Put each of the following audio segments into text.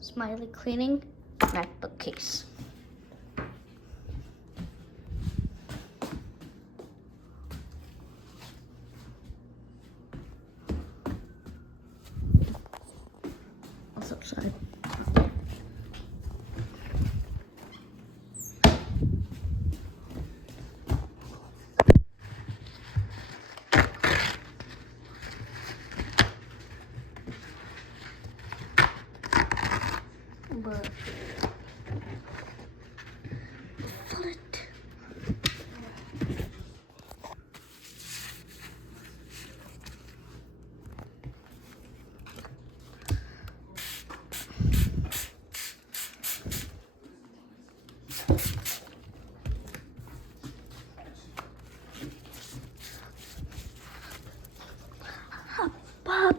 Smiley Cleaning MacBook case. What's upside? But foot. Pop.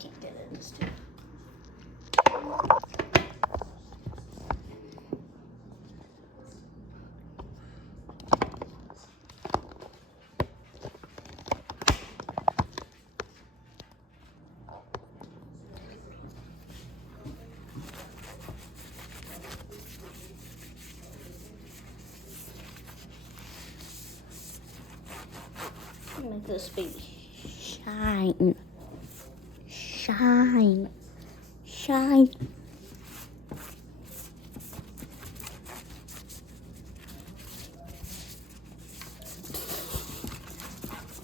Can't get it in this tube. Make this baby shine. Shine. Shine.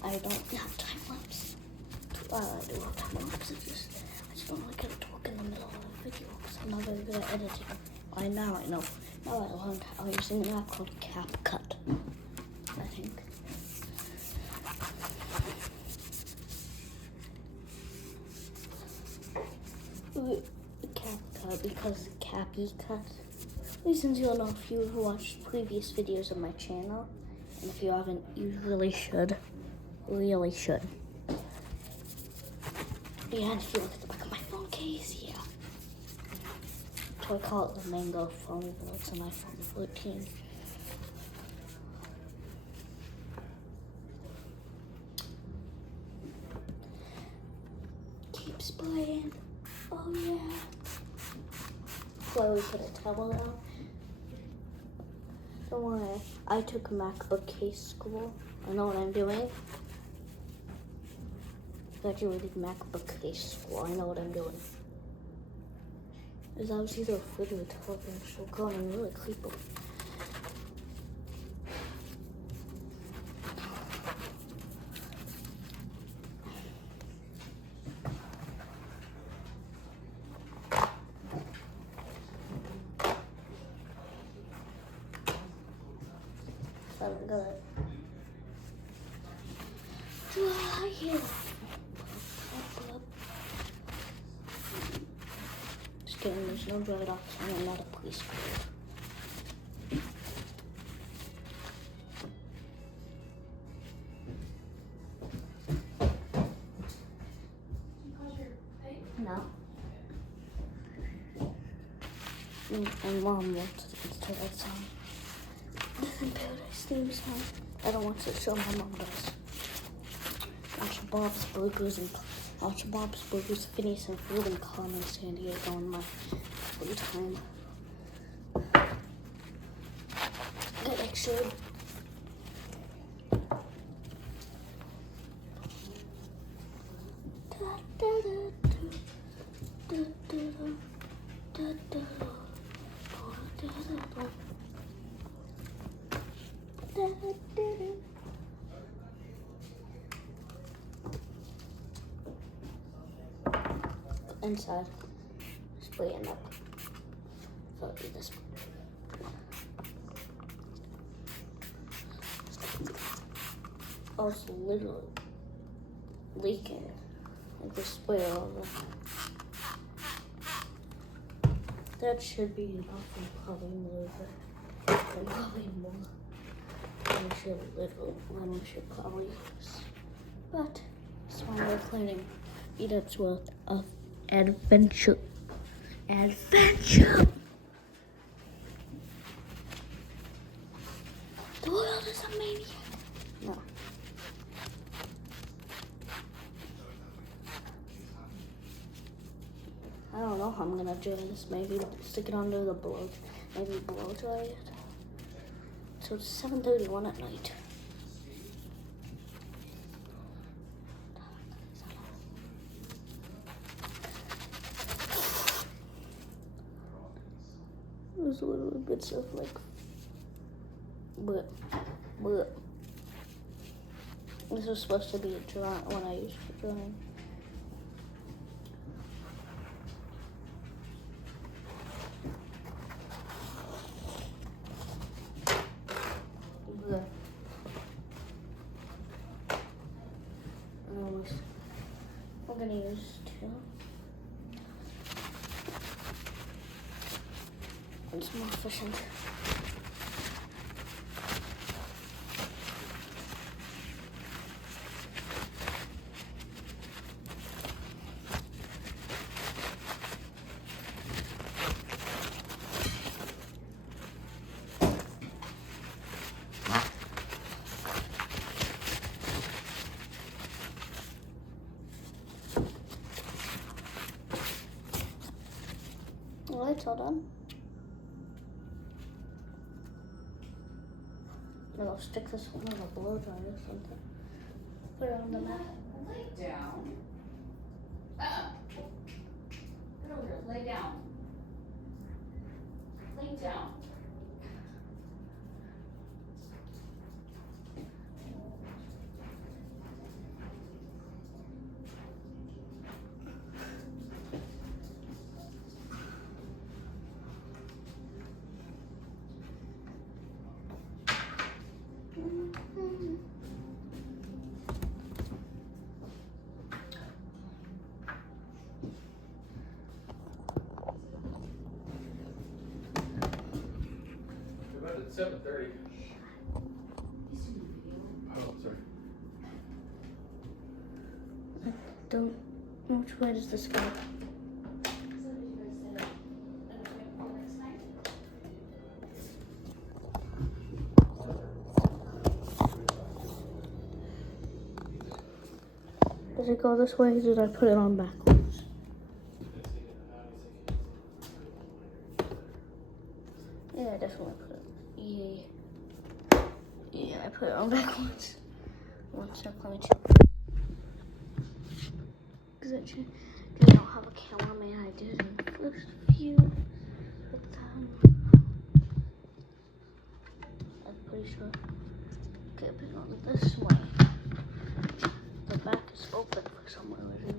I don't have time lapse. I do have time lapse. I just don't like to talk in the middle of the video because I'm not very good at editing. I know. Now I learned how using an app called CapCut, I think. CapCut because Cappy Cut. Since you'll know if you've watched previous videos of my channel, and if you haven't, you really should. Really should. Yeah, and if you look at the back of my phone case, yeah. So I call it the Mango phone, even though it's an iPhone 14. Keep spraying. Oh yeah. Why we put a towel down? Don't worry. I took a MacBook case school. I know what I'm doing. Graduated MacBook case school. I know what I'm doing. Because I was either afraid of a telephone so gone and really creepy. I'm gonna dry here. Just kidding, there's no dry dogs. I'm not a police. No. And Mom wants to that song. And Paradise theme song. I don't want to show my mom does. Watch Bob's Burgers and Phineas and Food and Carmen San Diego in my free time. Get extra. Inside, spray it up. So I'll do this. Oh, it's literally leaking. like the spray all over. That should be enough and probably more, and probably more. I should lemon should probably use. But Smiley Cleaning Meetup's worth of adventure. Adventure! The world is a maniac. No. I don't know how I'm gonna do this. Maybe stick it under the blow. Maybe blow dry it. So it's 7:31 at night. There's a little bits of like, but this was supposed to be dry when I used it for drying. I'm gonna use two. It's more efficient. Well, it's all done. I'll stick this one on a blow dryer or something. Put it on the mat. Lay down. Get over here. Lay down. Lay down. It's 7:30. Oh, sorry. Don't. Which way does this go? Does it go this way or did I put it on backwards? Yeah, I definitely put it. Yeah, I put it on backwards. One sec, let me check. Because I don't have a cameraman, I did in the first few. But I'm pretty sure. Okay, put it on this way. The back is open for some reason.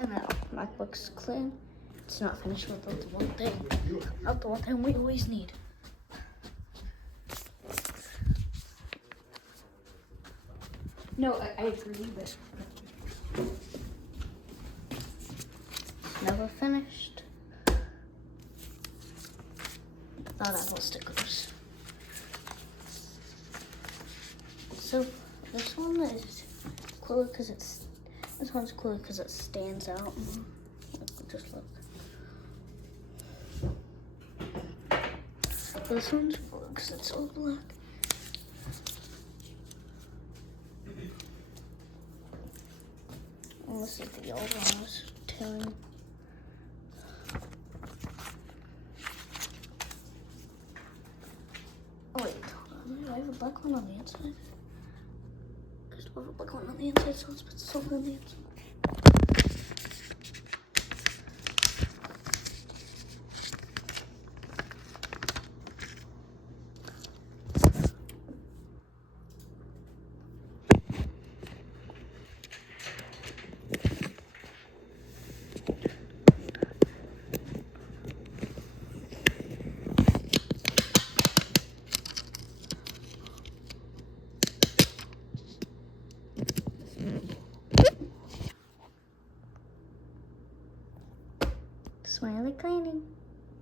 And now MacBook's clean. It's not finished without the one thing. Not the one thing we always need. No, I agree, but Never finished. Thought I was stickers. So this one is cooler because it's. This one's cooler because it stands out. Just look. This one's cooler because it's all black. And this is the old one. Was tearing. Oh wait, hold on. Do I have a black one on the inside? Because I have a black one on the inside, so let's put silver on the inside. Smiley Cleaning.